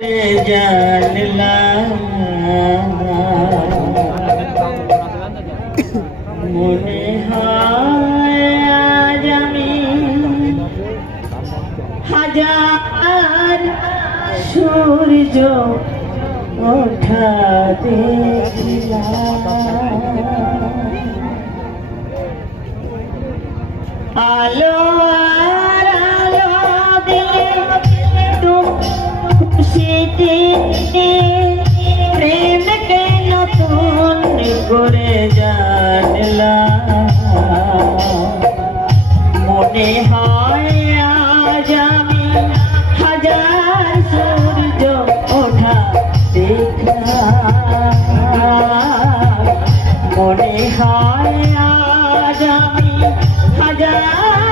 জানলাম মনে হয় আজ আমি হাজার সূর্য ওঠা দেখলাম আলো প্রেম কে নতুন করে জানলাম মনে হয় আজ আমি হাজার সূর্য ওঠা দেখলাম মনে হয় আজ আমি হাজার